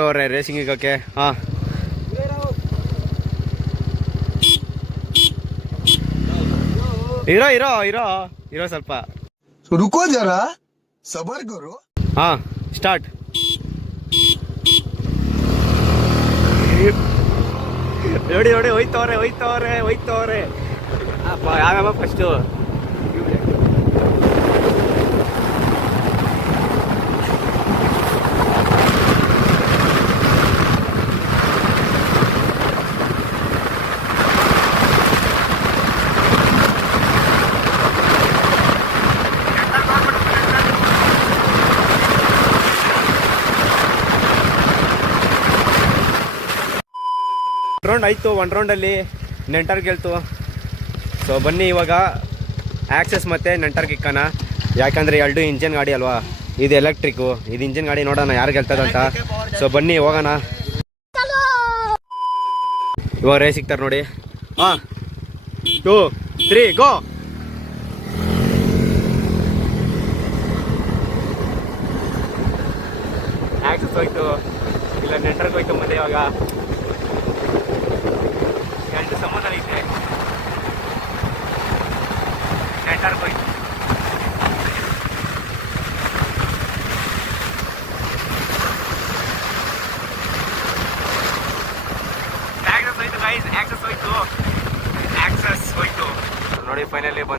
ಅವ್ರೆ ರೇಸಿಂಗ್ ಇಗೋಕೆ. ಹಾ ಇರೋ ಇರೋ ಇರೋ ಇರೋ ಸ್ವಲ್ಪ रुको जरा सबर करो. ಹಾ ಸ್ಟಾರ್ಟ್. ನೋಡಿ ನೋಡಿ ಹೋಯ್ತವ್ರೆ ಹೋಯ್ತವ್ರೆ ಹೋಯ್ತವ್ರೆ. ಯಾವ್ಯಾವ ಫಸ್ಟು ರೌಂಡ್ ಆಯಿತು. 1 ರೌಂಡಲ್ಲಿ ನೆಂಟರ್ ಗೆಲ್ತು. ಸೊ ಬನ್ನಿ ಇವಾಗ ಆ್ಯಕ್ಸಸ್ ಮತ್ತು ನೆಂಟರ್ಗೆ ಇಕ್ಕೋಣ. ಯಾಕಂದರೆ ಎರಡು ಇಂಜಿನ್ ಗಾಡಿ ಅಲ್ವಾ, ಇದು ಎಲೆಕ್ಟ್ರಿಕ್ಕು, ಇದು ಇಂಜಿನ್ ಗಾಡಿ. ನೋಡೋಣ ಯಾರು ಗೆಲ್ತದಂತ. ಸೊ ಬನ್ನಿ ಹೋಗೋಣ. ಇವಾಗ ರೇಸ್ ಸಿಗ್ತಾರೆ ನೋಡಿ. ಹಾಂ 2 3 ಗೋ. ಆ್ಯಕ್ಸಸ್ ಹೋಯ್ತು, ಇಲ್ಲ ನೆಂಟರ್ಗೆ ಹೋಯ್ತು. ಮುಂದೆ ಇವಾಗ ಎರಡು ಸಮುದ್ರ ಐತೆ. ನೆಂಟರ್ಗೆ ಹೋಯ್ತು. ಆಕ್ಸಸ್ ಹೋಯ್ತು ಗೈಸ್, ಆಕ್ಸಸ್ ಹೋಯ್ತು, ಆಕ್ಸಸ್ ಹೋಯ್ತು ನೋಡಿ. ಫೈನಲಿ ಬಂದು